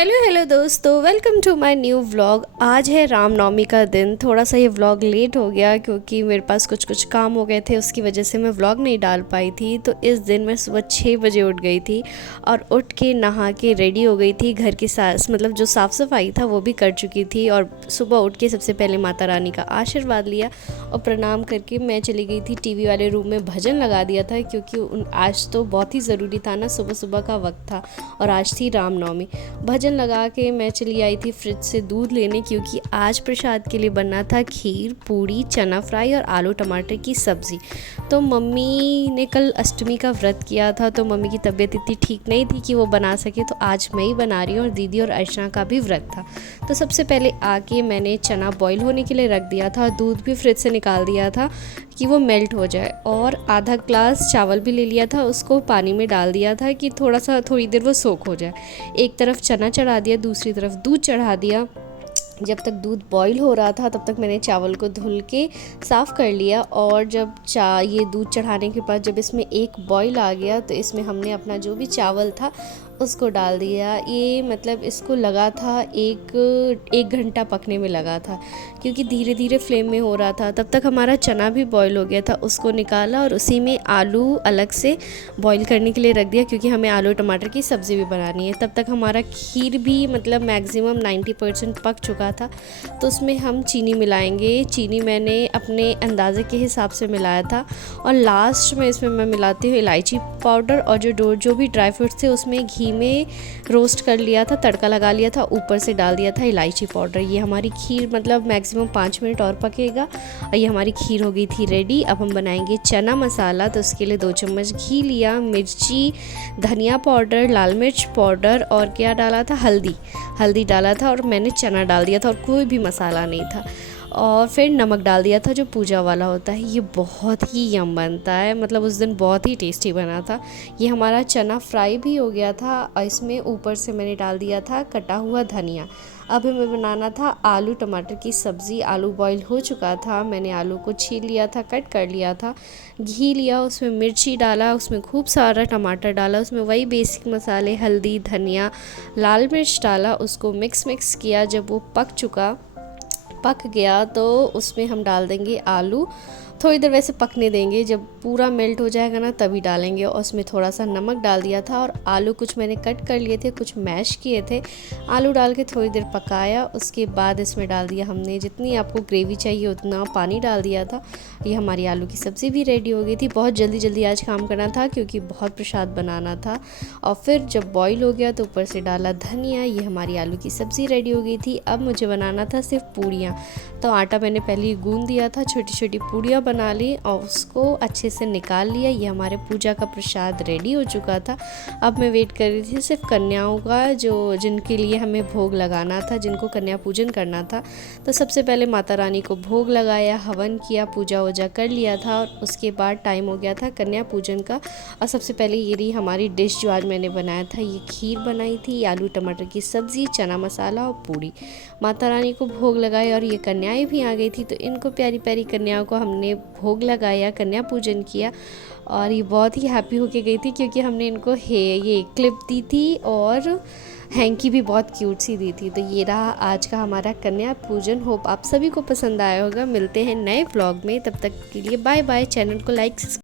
Hello hello दोस्तों, welcome to my new vlog. आज है रामनवमी का दिन। थोड़ा सा ये व्लॉग लेट हो गया क्योंकि मेरे पास कुछ काम हो गए थे, उसकी वजह से मैं व्लॉग नहीं डाल पाई थी। तो इस दिन मैं सुबह 6 बजे उठ गई थी और उठ के नहा के रेडी हो गई थी। घर की मतलब जो साफ़ सफाई था वो भी कर चुकी थी और सुबह उठ के सबसे पहले माता रानी का आशीर्वाद लिया और प्रणाम करके मैं चली गई थी टीवी वाले रूम में। भजन लगा दिया था क्योंकि आज तो बहुत ही ज़रूरी था ना, सुबह सुबह का वक्त था और आज थी रामनवमी। भजन लगा के मैं चली आई थी फ्रिज से दूध लेने क्योंकि आज प्रसाद के लिए बनना था खीर, पूड़ी, चना फ्राई और आलू टमाटर की सब्ज़ी। तो मम्मी ने कल अष्टमी का व्रत किया था, तो मम्मी की तबीयत इतनी ठीक नहीं थी कि वो बना सके, तो आज मैं ही बना रही हूँ और दीदी और अर्चना का भी व्रत था। तो सबसे पहले आके मैंने चना बॉईल होने के लिए रख दिया था, दूध भी फ्रिज से निकाल दिया था कि वो मेल्ट हो जाए, और आधा ग्लास चावल भी ले लिया था, उसको पानी में डाल दिया था कि थोड़ी देर वो सोख हो जाए। एक तरफ चना चढ़ा दिया, दूसरी तरफ दूध चढ़ा दिया। जब तक दूध बॉईल हो रहा था तब तक मैंने चावल को धुल के साफ़ कर लिया, और जब ये दूध चढ़ाने के बाद जब इसमें एक बॉईल आ गया तो इसमें हमने अपना जो भी चावल था उसको डाल दिया। ये मतलब इसको लगा था एक घंटा पकने में लगा था क्योंकि धीरे धीरे फ्लेम में हो रहा था। तब तक हमारा चना भी बॉईल हो गया था, उसको निकाला और उसी में आलू अलग से बॉईल करने के लिए रख दिया क्योंकि हमें आलू टमाटर की सब्ज़ी भी बनानी है। तब तक हमारा खीर भी मतलब मैक्सिमम 90% पक चुका था, तो उसमें हम चीनी मिलाएंगे। चीनी मैंने अपने अंदाजे के हिसाब से मिलाया था, और लास्ट में इसमें मैं मिलाती हूँ इलायची पाउडर, और जो भी ड्राई फ्रूट्स थे उसमें घी में रोस्ट कर लिया था, तड़का लगा लिया था, ऊपर से डाल दिया था इलायची पाउडर। ये हमारी खीर मतलब मैक्सिमम 5 मिनट और पकेगा और ये हमारी खीर हो गई थी रेडी। अब हम बनाएंगे चना मसाला। तो उसके लिए 2 चम्मच घी लिया, मिर्ची, धनिया पाउडर, लाल मिर्च पाउडर और क्या डाला था, हल्दी डाला था, और मैंने चना डाल दिया था और कोई भी मसाला नहीं था, और फिर नमक डाल दिया था जो पूजा वाला होता है। ये बहुत ही यम बनता है, मतलब उस दिन बहुत ही टेस्टी बना था। ये हमारा चना फ्राई भी हो गया था और इसमें ऊपर से मैंने डाल दिया था कटा हुआ धनिया। अब हमें बनाना था आलू टमाटर की सब्ज़ी। आलू बॉईल हो चुका था, मैंने आलू को छील लिया था, कट कर लिया था, घी लिया, उसमें मिर्ची डाला, उसमें खूब सारा टमाटर डाला, उसमें वही बेसिक मसाले हल्दी, धनिया, लाल मिर्च डाला, उसको मिक्स किया। जब वो पक गया तो उसमें हम डाल देंगे आलू। थोड़ी देर वैसे पकने देंगे, जब पूरा मेल्ट हो जाएगा ना तभी डालेंगे, और उसमें थोड़ा सा नमक डाल दिया था। और आलू कुछ मैंने कट कर लिए थे, कुछ मैश किए थे। आलू डाल के थोड़ी देर पकाया, उसके बाद इसमें डाल दिया हमने जितनी आपको ग्रेवी चाहिए उतना पानी डाल दिया था। ये हमारी आलू की सब्ज़ी भी रेडी हो गई थी। बहुत जल्दी आज काम करना था क्योंकि बहुत प्रसाद बनाना था। और फिर जब बॉईल हो गया तो ऊपर से डाला धनिया। ये हमारी आलू की सब्ज़ी रेडी हो गई थी। अब मुझे बनाना था सिर्फ पूड़ियाँ। तो आटा मैंने पहले ही गूंद दिया था, छोटी छोटी पूड़ियाँ बना ली और उसको अच्छे से निकाल लिया। ये हमारे पूजा का प्रसाद रेडी हो चुका था। अब मैं वेट कर रही थी सिर्फ कन्याओं का, जो जिनके लिए हमें भोग लगाना था, जिनको कन्या पूजन करना था। तो सबसे पहले माता रानी को भोग लगाया, हवन किया, पूजा वूजा कर लिया था, और उसके बाद टाइम हो गया था कन्या पूजन का। और सबसे पहले ये रही हमारी डिश जो आज मैंने बनाया था। ये खीर बनाई थी, आलू टमाटर की सब्ज़ी, चना मसाला और पूड़ी। माता रानी को भोग लगाए और ये कन्याएं भी आ गई थी, तो इनको प्यारी प्यारी कन्याओं को हमने भोग लगाया, कन्या पूजन किया, और ये बहुत ही हैप्पी होके गई थी क्योंकि हमने इनको ये क्लिप दी थी और हैंकी भी बहुत क्यूट सी दी थी। तो ये रहा आज का हमारा कन्या पूजन। होप आप सभी को पसंद आया होगा। मिलते हैं नए व्लॉग में, तब तक के लिए बाय बाय। चैनल को लाइक